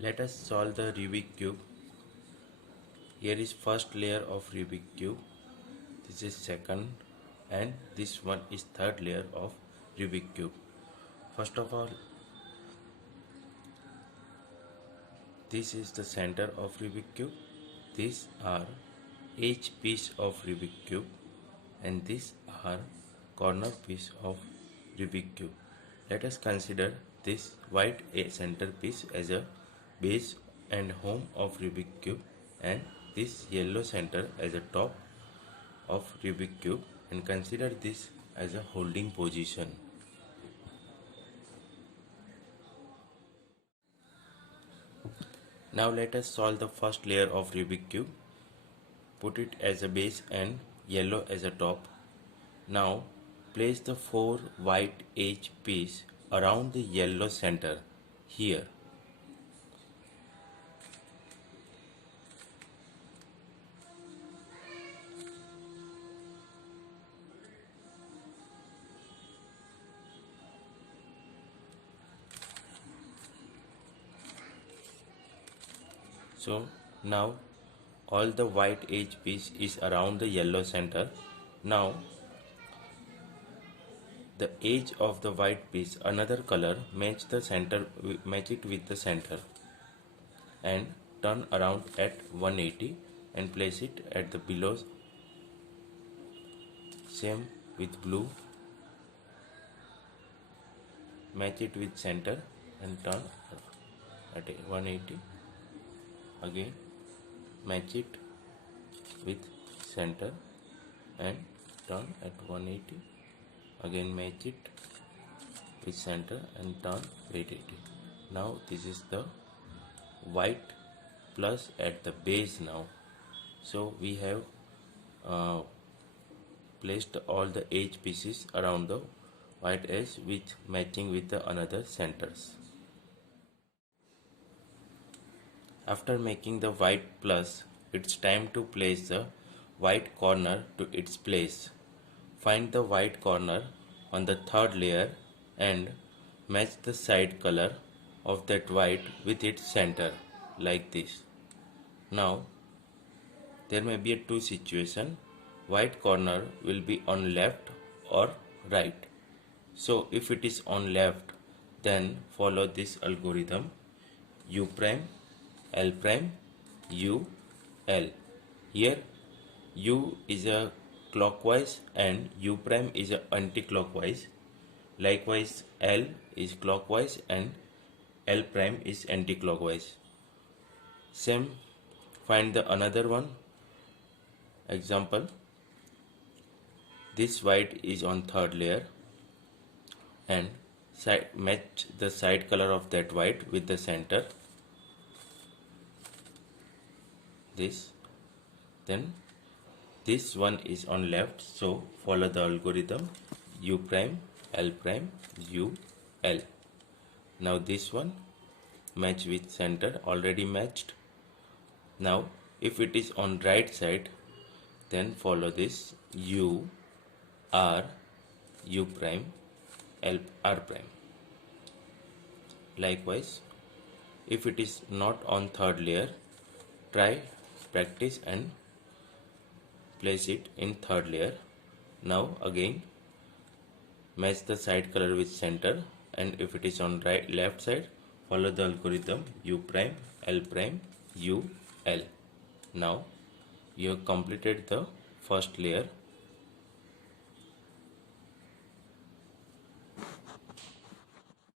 Let us solve the Rubik cube. Here is first layer of Rubik cube. This is second, and this one is third layer of Rubik cube. First of all, this is the center of Rubik cube. These are each piece of Rubik cube, and these are corner piece of Rubik cube. Let us consider this white center piece as a base and home of Rubik cube, and this yellow center as a top of Rubik cube, and consider this as a holding position. Now let us solve the first layer of Rubik cube. Put it as a base and yellow as a top. Now place the 4 white edge piece around the yellow center here. So now all the white edge piece is around the yellow center. Now the edge of the white piece, another color, match it with the center, and turn around at 180 and place it at the below. Same with blue, match it with center and turn at 180. Again match it with center and turn at 180. Again match it with center and turn 880. Now this is the white plus at the base now. So we have placed all the edge pieces around the white edge with matching with the another centers. After making the white plus, it's time to place the white corner to its place. Find the white corner on the third layer and match the side color of that white with its center like this. Now there may be a two situation. White corner will be on left or right. So if it is on left, then follow this algorithm: U prime, L prime, U, L. Here U is a clockwise and U prime is a anti-clockwise. Likewise L is clockwise and L prime is anti-clockwise. Same, find the another one. Example, this white is on third layer and match the side color of that white with the center. Then this one is on left, so follow the algorithm: U prime, L prime, U, L. Now this one match with center, already matched. Now if it is on right side, then follow this: U, R, U prime, L, R prime. Likewise, if it is not on third layer, try practice and place it in third layer. Now again match the side color with center, and if it is on left side, follow the algorithm: U prime, L prime, U, L. Now you have completed the first layer.